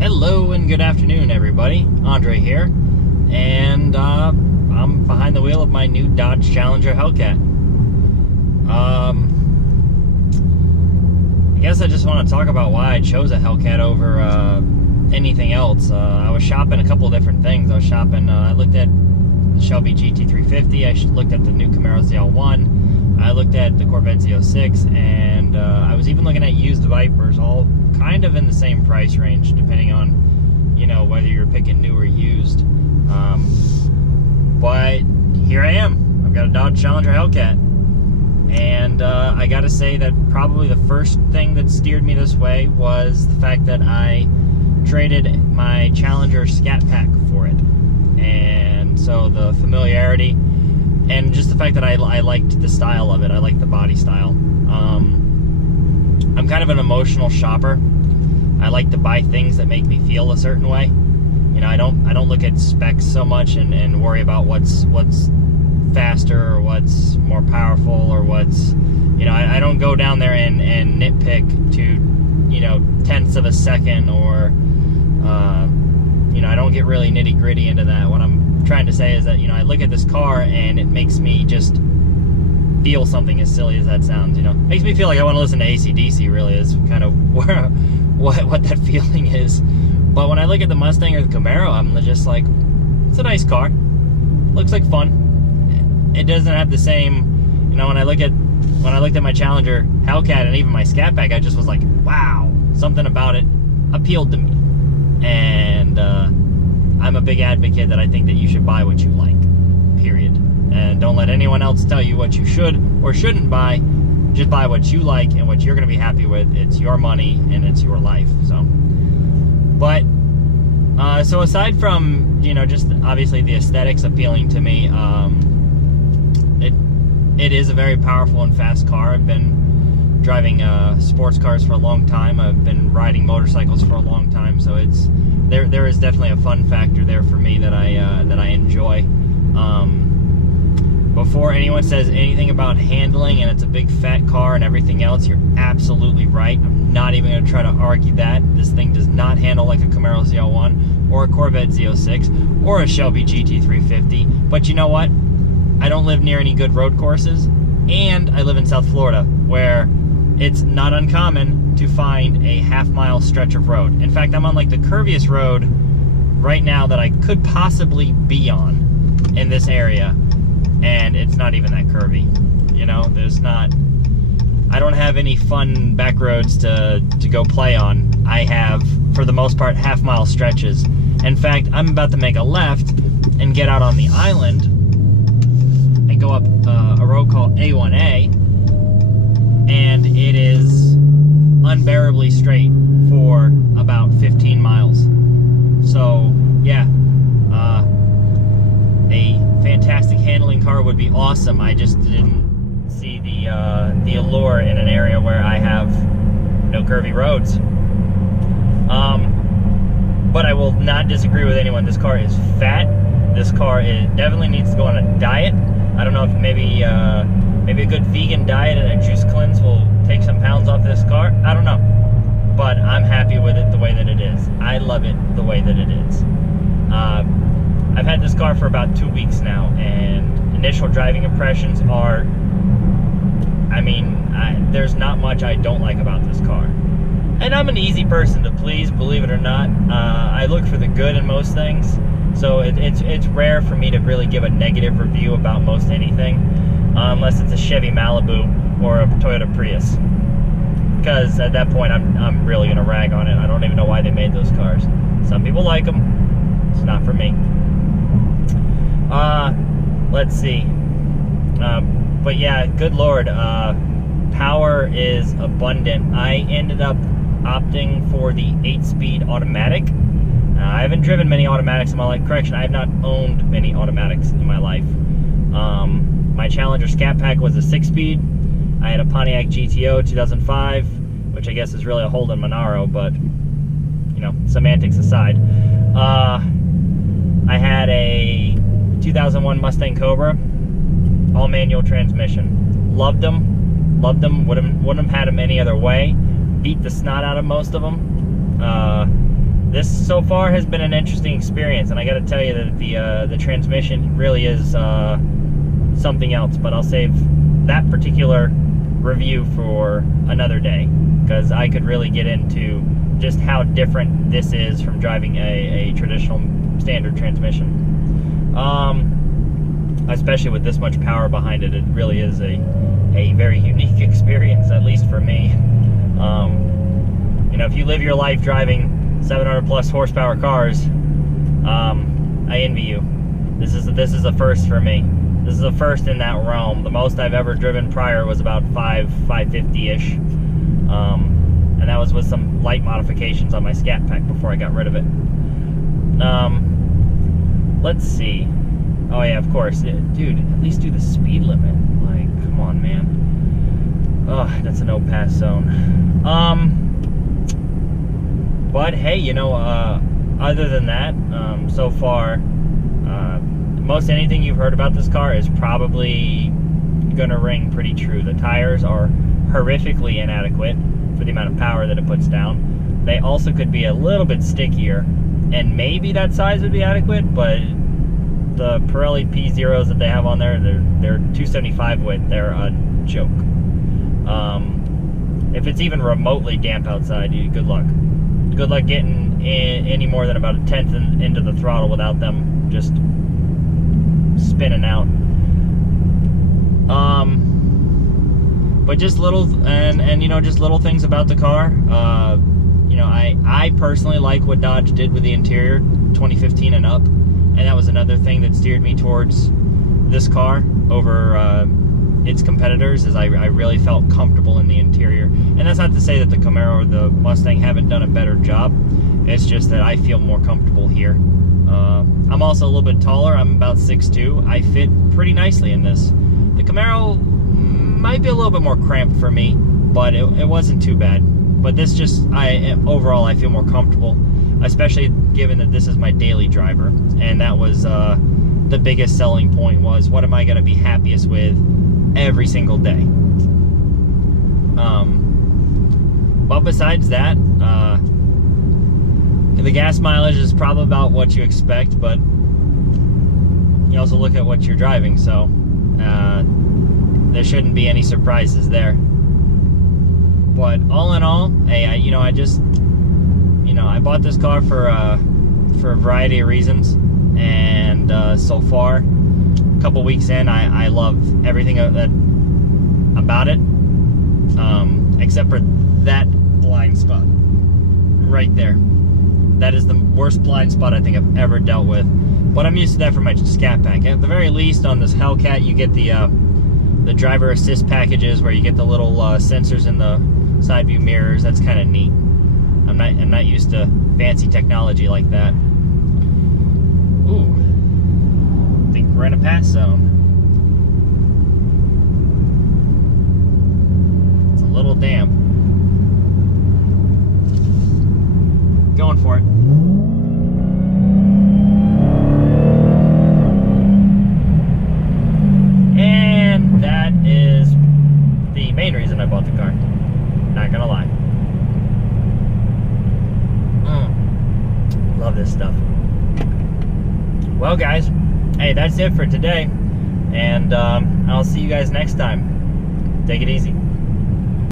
Hello and good afternoon, everybody. Andre here, and I'm behind the wheel of my new Dodge Challenger Hellcat. I guess I just want to talk about why I chose a Hellcat over anything else. I was shopping a couple of different things. I looked at the Shelby GT350, I looked at the new Camaro ZL1, I looked at the Corvette Z06, and I was even looking at used Vipers, all kind of in the same price range, depending on, you know, whether you're picking new or used. But here I am. I've got a Dodge Challenger Hellcat. And I gotta say that probably the first thing that steered me this way was the fact that I traded my Challenger Scat Pack for it. And so the familiarity and just the fact that I liked the style of it. I liked the body style. I'm kind of an emotional shopper. I like to buy things that make me feel a certain way. You know, I don't look at specs so much and worry about what's faster or what's more powerful or what's, you know, I don't go down there and nitpick to, you know, tenths of a second or, you know, I don't get really nitty gritty into that. What I'm trying to say is that, you know, I look at this car and it makes me just feel something, as silly as that sounds, you know. It makes me feel like I want to listen to AC/DC, really, is kind of where, what that feeling is. But when I look at the Mustang or the Camaro, I'm just like, it's a nice car. Looks like fun. It doesn't have the same, you know, when I looked at my Challenger Hellcat and even my Scat Pack, I just was like, wow, something about it appealed to me. And I'm a big advocate that I think that you should buy what you like, period. And don't let anyone else tell you what you should or shouldn't buy. Just buy what you like and what you're going to be happy with. It's your money and it's your life. So, but so aside from, you know, just obviously the aesthetics appealing to me, it is a very powerful and fast car. I've been driving sports cars for a long time. I've been riding motorcycles for a long time. So it's there is definitely a fun factor there for me that I enjoy. Before anyone says anything about handling and it's a big fat car and everything else, you're absolutely right. I'm not even going to try to argue that. This thing does not handle like a Camaro ZL1 or a Corvette Z06 or a Shelby GT350. But you know what? I don't live near any good road courses, and I live in South Florida, where it's not uncommon to find a half-mile stretch of road. In fact, I'm on like the curviest road right now that I could possibly be on in this area. And it's not even that curvy, you know. I don't have any fun back roads to go play on. I have, for the most part, half-mile stretches. In fact, I'm about to make a left and get out on the island and go up a road called A1A, and it is unbearably straight for about 15 miles. So, yeah, a fantastic handling car would be awesome. I just didn't see the allure in an area where I have no curvy roads. But I will not disagree with anyone. This car is fat. This car definitely needs to go on a diet. I don't know if maybe a good vegan diet and a juice cleanse will take some pounds off this car. I don't know. But I'm happy with it the way that it is. I love it the way that it is. I've had this car for about 2 weeks now, and initial driving impressions are, I mean, there's not much I don't like about this car. And I'm an easy person to please, believe it or not. I look for the good in most things, so it's rare for me to really give a negative review about most anything, unless it's a Chevy Malibu or a Toyota Prius. Because at that point, I'm really gonna rag on it. I don't even know why they made those cars. Some people like them. It's not for me. Let's see. But yeah, good Lord, power is abundant. I ended up opting for the 8-speed automatic. I haven't driven many automatics in my life. Correction, I have not owned many automatics in my life. My Challenger Scat Pack was a 6-speed. I had a Pontiac GTO 2005, which I guess is really a Holden Monaro, but, you know, semantics aside. I had a 2001 Mustang Cobra, all manual transmission. Loved them, wouldn't have had them any other way. Beat the snot out of most of them. this so far has been an interesting experience, and I got to tell you that the transmission really is something else. But I'll save that particular review for another day, because I could really get into just how different this is from driving a traditional standard transmission. Especially with this much power behind it, it really is a very unique experience, at least for me. You know, if you live your life driving 700 plus horsepower cars, I envy you. This is a first for me. This is a first in that realm. The most I've ever driven prior was about 550-ish. And that was with some light modifications on my Scat Pack before I got rid of it. Let's see. Oh yeah, of course. Dude, at least do the speed limit. Like, come on, man. Oh, that's a no pass zone. But hey, you know, other than that, so far, most anything you've heard about this car is probably gonna ring pretty true. The tires are horrifically inadequate for the amount of power that it puts down. They also could be a little bit stickier, and maybe that size would be adequate, but the Pirelli P0s that they have on there, they're 275 width, they're a joke. If it's even remotely damp outside, good luck. Good luck getting in any more than about a tenth into the throttle without them just spinning out. But just little, and you know, just little things about the car. You know, I personally like what Dodge did with the interior, 2015 and up, and that was another thing that steered me towards this car over its competitors, is I really felt comfortable in the interior. And that's not to say that the Camaro or the Mustang haven't done a better job. It's just that I feel more comfortable here. I'm also a little bit taller. I'm about 6'2". I fit pretty nicely in this. The Camaro might be a little bit more cramped for me, but it wasn't too bad. But this just, overall I feel more comfortable, especially given that this is my daily driver. And that was the biggest selling point, was what am I going to be happiest with every single day. But besides that, the gas mileage is probably about what you expect, but you also look at what you're driving, so there shouldn't be any surprises there. But all in all, hey, I bought this car for a variety of reasons, and so far, a couple weeks in, I love everything about it, except for that blind spot right there. That is the worst blind spot I think I've ever dealt with. But I'm used to that for my Scat Pack. At the very least, on this Hellcat, you get the driver assist packages where you get the little sensors in the side view mirrors. That's kind of neat. I'm not used to fancy technology like that. Ooh, I think we're in a pass zone. It's a little damp. Going for it. And that is the main reason I bought the car. Not gonna lie. Love this stuff. Well, guys, hey, that's it for today. And I'll see you guys next time. Take it easy.